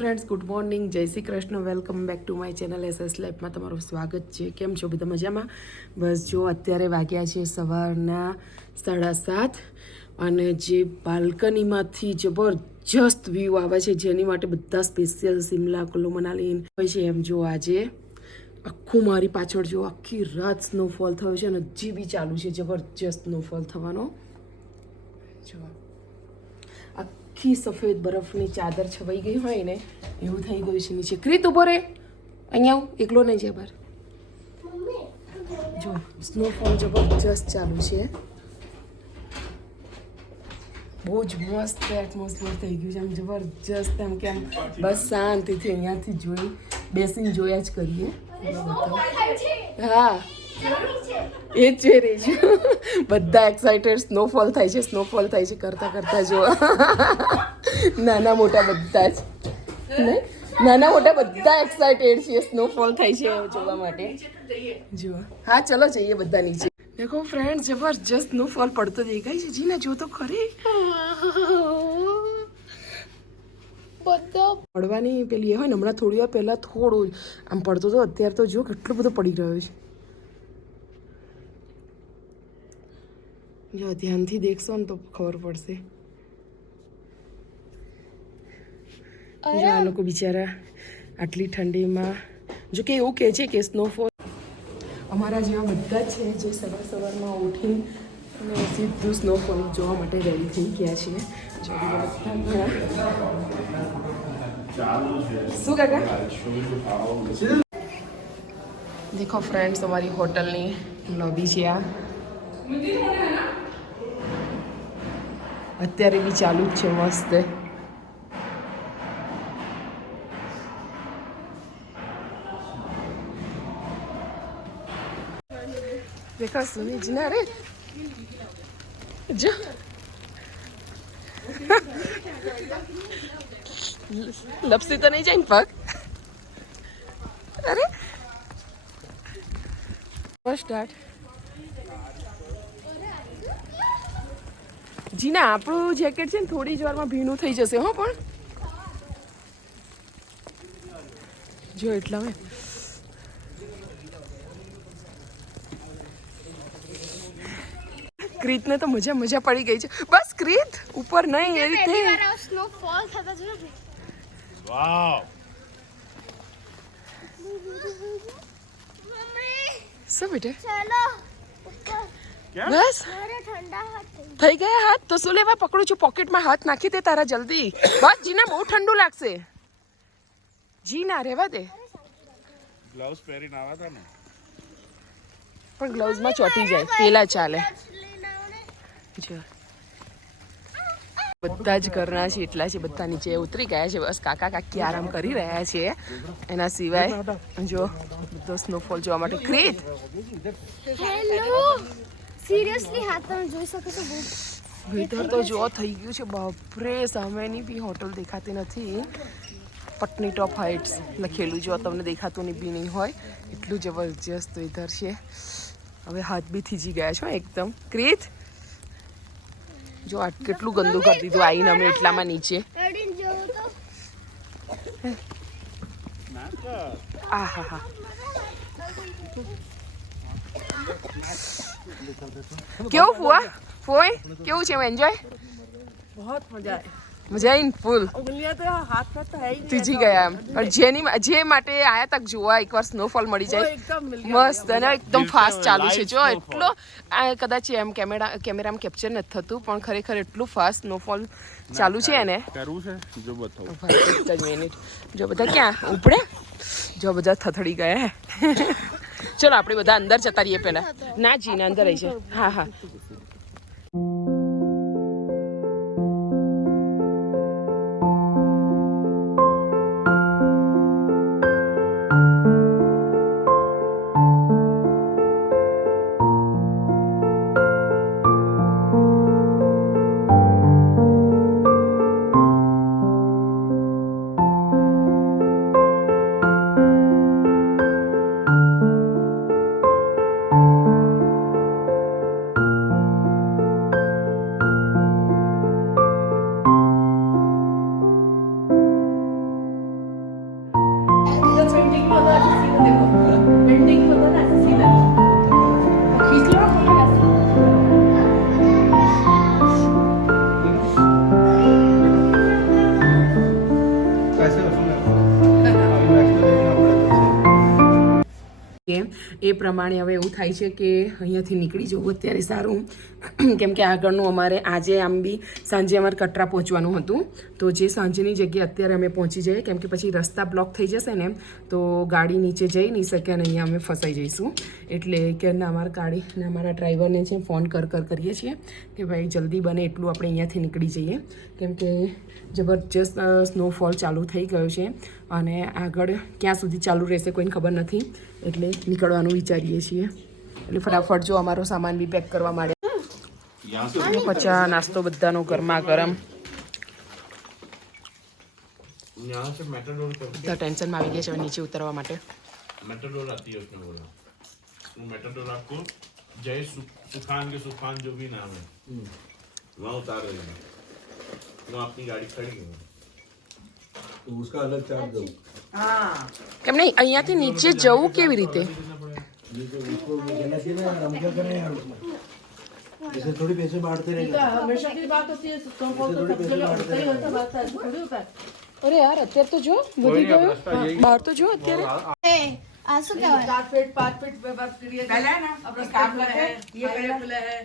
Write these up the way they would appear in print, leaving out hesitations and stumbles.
Friends, good morning, જય Shri Krishna. Welcome back to my channel SS લાઈફમાં તમારું સ્વાગત છે. કેમ છો બધા? મજામાં? બસ જો અત્યારે વાગ્યા છે સવારના 7:30 અને જે બાલ્કનીમાંથી જબરજસ્ત વ્યૂ આવે છે, જેની માટે બધા સ્પેશિયલ શિમલા, કુલ્લુ મનાલી હોય છે. એમ જો આજે આખું મારી પાછળ જો આખી રાત સ્નોફોલ થયો છે અને હજી બી ચાલુ છે જબરજસ્ત સ્નોફોલ થવાનો. જો આખી સફેદ બરફની ચાદર છવાઈ ગઈ હોય ને એવું થઈ ગયું છે નીચે. ક્રીત ઉભો રે, અહીંયા આવ, એકલો નહીં જાય બહાર. જો સ્નોફોલ જબરજસ્ત ચાલુ છે. બહુ જ મસ્ત એટમોસ્ફિયર થઈ ગયું છે, આમ જબરજસ્ત. એમ કે આમ બસ શાંતિથી અહીંયાથી બેસીને જોયા જ કરીએ. હા, એ જ જોઈ રહી છું. બધા એક્સાઇટેડ, સ્નોફોલ થાય છે, સ્નોફોલ થાય છે કરતા કરતા જો નાના મોટા બધા જ નહીં, નાના મોટા બધા એક્સાઇટેડ છે, સ્નોફોલ થાય છે જોવા માટે. જો હા, ચલો જઈએ બધા નીચે. દેખો ફ્રેન્ડ, જબરજસ્ત સ્નોફોલ પડતો દેખાય છે. જીના જો તો ખરી બધા પડવાની પેલી એ હોય ને, હમણાં થોડી વાર પહેલાં થોડો આમ પડતો હતો, અત્યારે તો જો કેટલો બધો પડી રહ્યો છે. જો ધ્યાનથી દેખશો ને તો ખબર પડશે. જો આ લોકો બિચારા આટલી ઠંડીમાં, જો કે એવું કહે છે કે સ્નોફોલ અમારા જેવા બધા જ છે જે સવારમાં ઉઠી અને સીધું સ્નોફોલ જોવા માટે રેડી થઈ ગયા છીએ. જો શું કાકા? દેખો ફ્રેન્ડ્સ, અમારી હોટલની લોબી છે આ. અત્યારે બી ચાલુ જ છે મસ્ત. દેખા સુની જીના રે જો લપસી તો નહીં જાય ને પગ? અરે સ્ટાર્ટ. જીના, આપણું જેકેટ છે ને થોડી જ વારમાં ભીનું થઈ જશે હો. પણ જો એટલા મેં ક્રીતને તો મજા પડી ગઈ છે. બસ ક્રીત ઉપર નહીં, એ રીતે સ્નોફોલ થતા જોયું. વાવ, શું બેટા? ચલો બસ મારે ઠંડા હાથ થઈ ગયા હાથ. તો શું લેવા પકડું છું? પોકેટમાં હાથ નાખી દે તારા જલ્દી. બસ જીના, બહુ ઠંડુ લાગશે. જીના રહેવા દે. ગ્લવ્સ પહેરીને આવ્યા હતા ને? પણ ગ્લવ્સમાં ચોટી જાય, પેલા ચાલે. જો બધા જ ઘરના છે એટલા છે, બધા નીચે ઉતરી ગયા છે. બસ કાકા કાકી આરામ કરી રહ્યા છે. એના સિવાય જો બધો સ્નોફોલ જોવા માટે. ક્રીત, હેલો, સિરિયસલી હાથ તમે જોઈ શકો છો. વેધર તો જો થઈ ગયું છે બાપરે. સામેની બી હોટલ દેખાતી નથી. પટની ટોપ હાઇટ્સ લખેલું જો તમને દેખાતું બી નહીં હોય એટલું જબરજસ્ત વેધર છે. હવે હાથ બી થીજી ગયા છો એકદમ. ક્રીત જો આ કેટલું ગંદુ કરી દીધું આઈને અમે એટલામાં નીચે. રડીને જોઉં તો આ હા હા. કેવું ફુવા? ફોય કેવું છે? એન્જોય? बहुत मजा है. મજા આવી ને ફૂલ? उंगलियां तो हाथ में तो है ही नहीं. ત્રીજી ગયા એમ. પણ જે માટે આયા તક જોવા એકવાર સ્નોફોલ મળી वो જાય एकदम मिल गया. મસ્ત. અને એકદમ ફાસ્ટ ચાલુ છે જો. એટલો આ કદાચ એમ કેમેરામાં કેપ્ચર નથી થતું, પણ ખરેખર એટલું ફાસ્ટ સ્નોફોલ ચાલુ છે ને. કરવું છે જો બતાવું. એક જ મિનિટ. જો બધા ક્યાં ઉપડે, જો બધા થથડી ગયા. ચલો આપણે બધા અંદર જતા રહીએ પહેલા. ના જી ના અંદર રહી છે. હા હા. એ પ્રમાણે હવે એવું થાય છે કે અહીંયાથી નીકળી જવું અત્યારે સારું, કેમ કે આગળનું અમારે આજે આમ બી સાંજે અમારે કટરા પહોંચવાનું હતું, તો જે સાંજની જગ્યાએ અત્યારે અમે પહોંચી જઈએ, કેમ કે પછી રસ્તા બ્લોક થઈ જશે ને તો ગાડી નીચે જઈ નહીં શકે અને અહીંયા અમે ફસાઈ જઈશું. એટલે કે અમારા ગાડીને અમારા ડ્રાઈવરને છે ફોન કરીએ છીએ કે ભાઈ જલ્દી બને એટલું આપણે અહીંયાથી નીકળી જઈએ, કેમ કે જબરજસ્ત સ્નોફોલ ચાલુ થઈ ગયો છે અને આગળ ક્યાં સુધી ચાલુ રહેશે કોઈને ખબર નથી, એટલે નીકળવાનું વિચારીએ છીએ. એટલે ફટાફટ જો અમારો સામાન બી પેક કરવા માંડે. પચા નાસ્તો બધાનો ગરમા ગરમ. બધા ટેન્શનમાં આવી ગયા છે નીચે ઉતરવા માટે. मेटाडोर आती है उसने बोला वो मेटाडोर आपको जय सुखान जो भी नाम है वहाँ उतार देगा, वहाँ अपनी गाड़ी खड़ी है तो उसका अलग चार्ज दो. કેમ નહીં અહીંયાથી નીચે જવું કેવી રીતે? ये जो उसको देना चाहिए ना यार, हम क्या करें यार उसमें जैसे थोड़ी पैसे बांटते रहेंगे. हमेशा की बात होती है तो सब जगह होता ही होता बात है, थोड़ी होता है. અરે યાર અત્યારે તો જો વધી ગયો, બહાર તો જો અત્યારે. આ શું કહેવાય? 4 फीट 5 फीट पे बात करिए पहले ना अब रास्ता खुला है, ये पहले खुला है,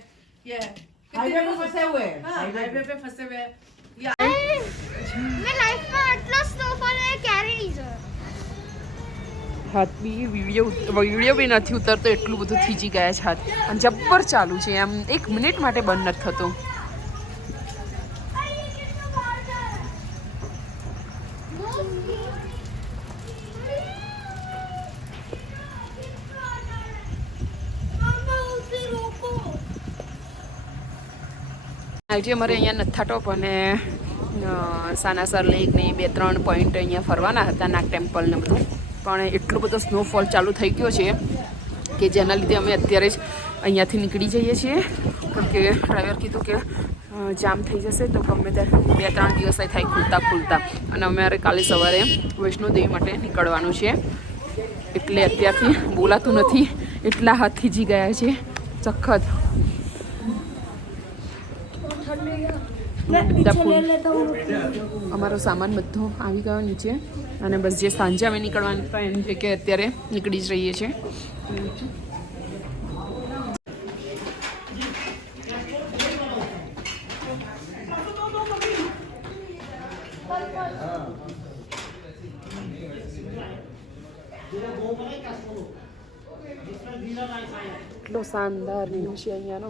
ये हाईवे पे फंसे हुए हैं, हाईवे पे फंसे हुए हैं. મેં લાઈફમાં આટલો સ્નોફોલ ક્યારેય નહીં જોયો. હાથ બી વિડીયો બી નથી ઉતરતો, એટલું બધું થીજી ગયા છે હાથ, અને જબ્બર ચાલુ છે, એમ 1 મિનિટ માટે બંધ નથી થતો. આજે અમારે અહીંયા નથાટોપ અને સાનાસર લેક ને 2-3 પોઈન્ટ અહીંયા ફરવાના હતા, નાગ ટેમ્પલ ને બધું, પણ એટલો બધો સ્નોફોલ ચાલુ થઈ ગયો છે કે જેના લીધે અમે અત્યારે જ અહીંયાથી નીકળી જઈએ છીએ, કેમ કે ડ્રાઈવર કીધું કે જામ થઈ જશે તો ગમે ત્યાં 2-3 દિવસ થાય ખુલતા, અને અમારે કાલે સવારે વૈષ્ણોદેવી માટે નીકળવાનું છે, એટલે અત્યારથી બોલાતું નથી, એટલા હાથ થીજી ગયા છે સખત. અમારો સામાન બધો આવી ગયો નીચે, અને બસ જે સાંજે અમે નીકળવાનું હતા એમ છે કે અત્યારે નીકળી જ રહીએ છીએ. એટલો શાનદાર વ્યૂ છે અહીંયાનો.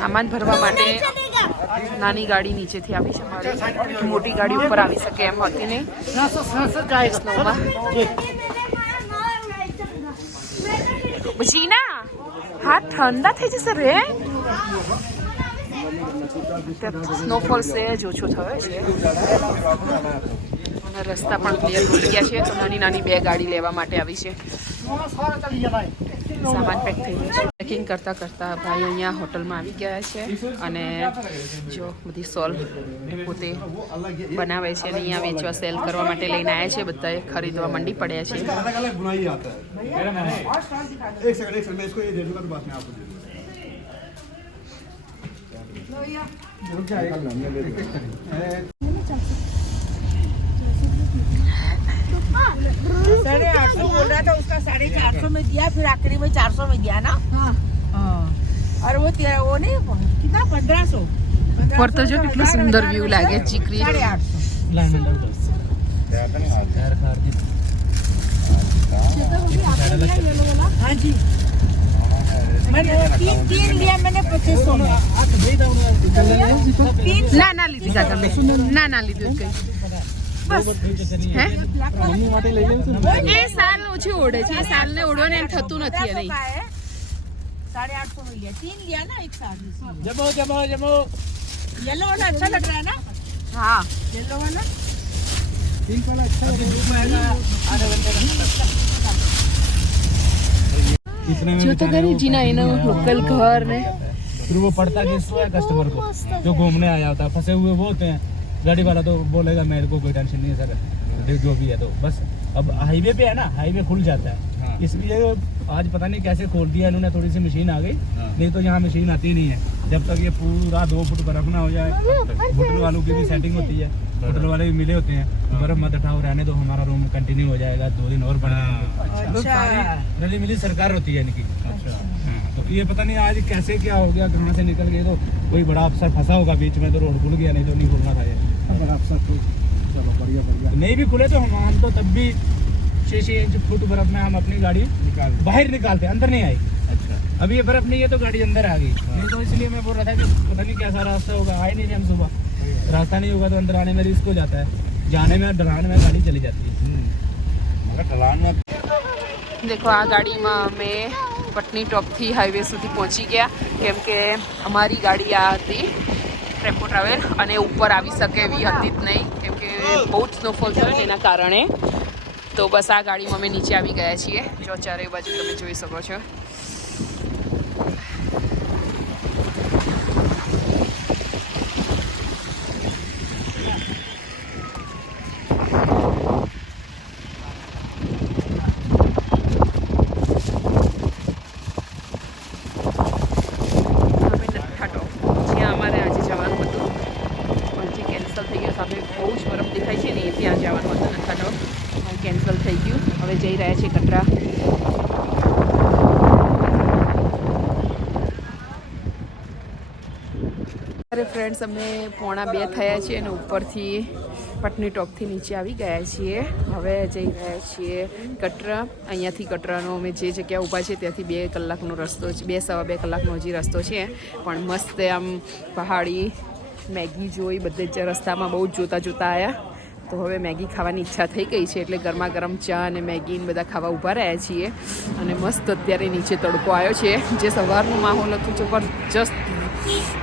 સામાન ભરવા માટે નાની ગાડી નીચેથી આવી છે, અમારી મોટી ગાડી ઉપર આવી શકે એમ હતી નહીં. પછી ના હાથ ઠંડા થઈ જશે રે. સ્નોફોલ સહેજ ઓછો થયો છે અને રસ્તા પણ ક્લિયર થઈ ગયા છે, તો નાની 2 ગાડી લેવા માટે આવી છે. સામાન પેક થઈ ગયું છે. પેકિંગ કરતાં ભાઈ અહીંયા હોટલમાં આવી ગયા છે, અને જો બધી સોલ પોતે બનાવે છે અને અહીંયા વેચવા સેલ કરવા માટે લઈને આવ્યા છે. બધાએ ખરીદવા મંડી પડ્યા છે. अलग अलग बुनाई आता है. एक सेकंड मैं इसको ये दे दूंगा तो बाद में आपको दे दूंगा. साढ़े 800 बोल रहा था, उसका 450 में दिया, फिर आखिरी में 400 में दिया ना. हाँ. और वो नहीं कितना 1500 પર તો જો કેટલું સુંદર વ્યૂ લાગે ચીકરી. 850. हाँ जी मैंने 3 लिया, मैंने 2500 में. ના લીધી કાકા મેં, ના લીધું કઈ. બસ હે એ સાલ ઓછી ઓઢે છે, એ સાલને ઓઢવાને એમ થતું નથી. એ નહીં 850 में लिया, 3 लिया ना एक साथ. जमो येलो वाला अच्छा लग रहा है ना. હા येलो वाला पिंक वाला अच्छा लग रहा है. જો તો કરી જીના એનો લોકલ ઘર ને फिर वो पड़ता किसको है कस्टमर को जो घूमने आया होता है, फंसे हुए वो होते हैं. गाड़ी वाला तो बोलेगा मेरे को कोई टेंशन नहीं है सर, जो भी है तो बस अब हाईवे पे है ना, हाईवे खुल जाता है, इसलिए आज पता नहीं कैसे खोल दिया इन्होंने, थोड़ी सी मशीन आ गई, नहीं तो यहाँ मशीन आती नहीं है। जब तक ये पूरा 2 फुट बर्फ ना हो जाए, होटल वालों की भी सेटिंग होती है, होटल वाले भी मिले होते हैं, बर्फ मत उठाओ, रहने दो, हमारा रूम कंटिन्यू हो जाएगा, 2 दिन और बढ़ जाएंगे। तो सारी रली मिली सरकार होती है इनकी। तो ये पता नहीं आज कैसे क्या हो गया, कहाँ से निकल गए, तो कोई बड़ा अफसर फंसा होगा बीच में, तो रोड खुल गया, नहीं तो नहीं खुलना था ये। बड़ा अफसर चलो बढ़िया बढ़िया। नहीं भी खुले तो हम तो तब भी 6 इंच फुट बर्फ में हम अपनी गाड़ी बाहर निकालते, अंदर नहीं आई। अच्छा, अभी ये बर्फ नहीं है तो गाड़ी अंदर आ गई, नहीं तो इसलिए मैं बोल रहा था कि पता नहीं कैसा रास्ता होगा, आए नहीं थे हम सुबह, रास्ता नहीं होगा तो अंदर आने में रिस्क हो जाता है, जाने में ढलान में गाड़ी चली जाती है। मगर ढलान में देखो आ ગાડીમાં અમે પટની ટોપથી હાઈવે સુધી પહોંચી ગયા, કેમ કે અમારી ગાડી આ હતી ટેમ્પો ટ્રાવેલ, અને ઉપર આવી શકે એવી હતી જ નહીં, કેમ કે બહુ જ સ્નોફોલ થયો ને એના કારણે. તો બસ આ ગાડીમાં અમે નીચે આવી ગયા છીએ, જો ચારે બાજુ તમે જોઈ શકો છો. કેન્સલ થઈ ગયું, હવે જઈ રહ્યા છીએ કટરા. અરે ફ્રેન્ડ્સ, અમે 1:45 થયા છીએ અને ઉપરથી પટની ટોપથી નીચે આવી ગયા છીએ. હવે જઈ રહ્યા છીએ કટરા. અહીંયાથી કટરાનો અમે જે જગ્યા ઊભા છે ત્યાંથી 2 કલાકનો રસ્તો છે, 2-2.5 કલાકનો હજી રસ્તો છે, પણ મસ્ત આમ પહાડી મેગી જોઈ, બધે જ રસ્તામાં બહુ જ જોતા આવ્યા. તો હવે મેગી ખાવાની ઈચ્છા થઈ ગઈ છે, એટલે ગરમા ગરમ ચા અને મેગી બધા ખાવા ઊભા રહ્યા છીએ. અને મસ્ત અત્યારે નીચે તડકો આવ્યો છે, જે સવારનું માહોલ હતું જબરજસ્ત,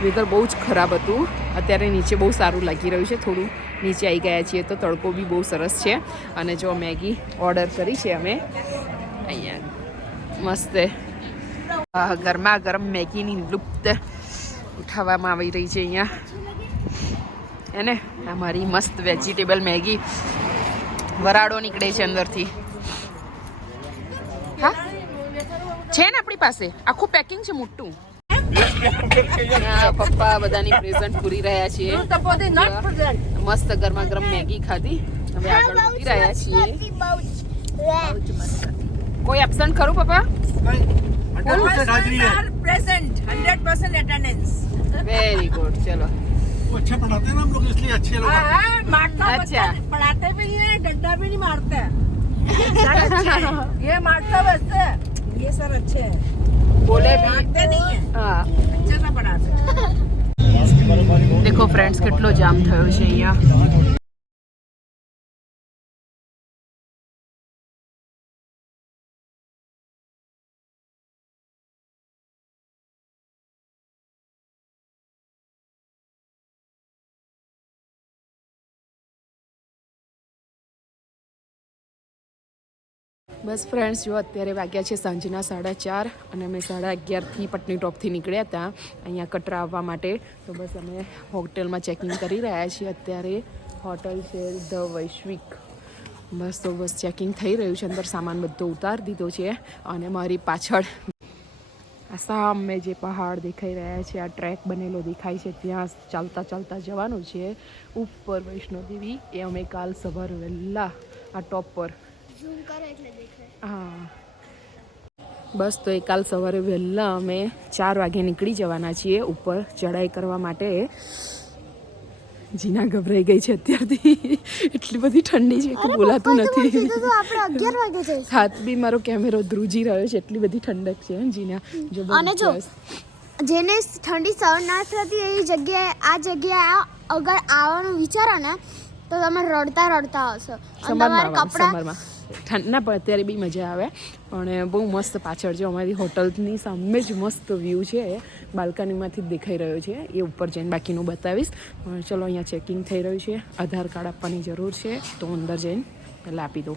વેધર બહુ જ ખરાબ હતું, અત્યારે નીચે બહુ સારું લાગી રહ્યું છે. થોડું નીચે આવી ગયા છીએ તો તડકો બી બહુ સરસ છે. અને જો મેગી ઓર્ડર કરી છે અમે અહીંયા, મસ્ત ગરમા ગરમ મેગીની લુપ્ત ઉઠાવવામાં આવી રહી છે અહીંયા એને. અમારી મસ્ત વેજીટેબલ મેગી, વરાળો નીકળે છે અંદરથી. હા છે ને આપણી પાસે, આખું પેકિંગ છે મોટું. પપ્પા બધાની પ્રેઝન્ટ પૂરી રહ્યા છીએ. મસ્ત ગરમા ગરમ મેગી ખાધી, હવે આગળ વધી રહ્યા છીએ. કોઈ એબસન્ટ ખરું પપ્પા? Present 100% attendance. वेरी गुड, चलो. वो अच्छा पढ़ाते हैं ना हम लोग, इसलिए अच्छे लोग आते हैं। मारता अच्छा, पढ़ाते भी नहीं है, डंडा भी नहीं मारते ये मारता बस है, ये सर अच्छे हैं, बोले भी मारते नहीं है, हाँ. अच्छे से पढ़ाते. देखो फ्रेंड्स, કેટલો જામ થયો છે અહીંયા. બસ ફ્રેન્ડ્સ, જો અત્યારે વાગ્યા છે સાંજના 4:30 અને અમે 11:30થી પટની ટોપથી નીકળ્યા હતા અહીંયા કટરા આવવા માટે. તો બસ અમે હોટેલમાં ચેકિંગ કરી રહ્યા છીએ અત્યારે. હોટલ છે ધ વૈશ્વિક. બસ તો બસ ચેકિંગ થઈ રહ્યું છે, અંદર સામાન બધો ઉતારી દીધો છે. અને મારી પાછળ આ સામે જે પહાડ દેખાઈ રહ્યા છે, આ ટ્રેક બનેલો દેખાય છે, ત્યાં ચાલતા ચાલતા જવાનું છે ઉપર વૈષ્ણોદેવી. એ અમે કાલ સવારે વહેલા આ ટોપ પર, હા બસ તો એ કાલ સવારે વહેલા અમે 4 વાગે નીકળી જવાના છીએ ઉપર ચડાઈ કરવા માટે. જીના ગભરાઈ ગઈ છે અત્યારથી, એટલી બધી ઠંડી છે કે બોલાતું નથી. હાથ બી મારો કેમેરો ધ્રુજી રહ્યો છે, એટલી બધી ઠંડક છે જીના. અને જો જેને ઠંડી સહન ના થતી એ જગ્યાએ આ જગ્યાએ અગર આવવાનું વિચારો ને તો તમે રડતા હશો. સમરમાં ઠંડના પણ અત્યારે બી મજા આવે. પણ બહુ મસ્ત પાછળ છે અમારી હોટલની સામે જ મસ્ત વ્યૂ છે, બાલ્કનીમાંથી જ દેખાઈ રહ્યો છે. એ ઉપર જઈને બાકીનું બતાવીશ. પણ ચલો, અહીંયા ચેકિંગ થઈ રહ્યું છે, આધાર કાર્ડ આપવાની જરૂર છે, તો અંદર જઈને પહેલાં આપી દો.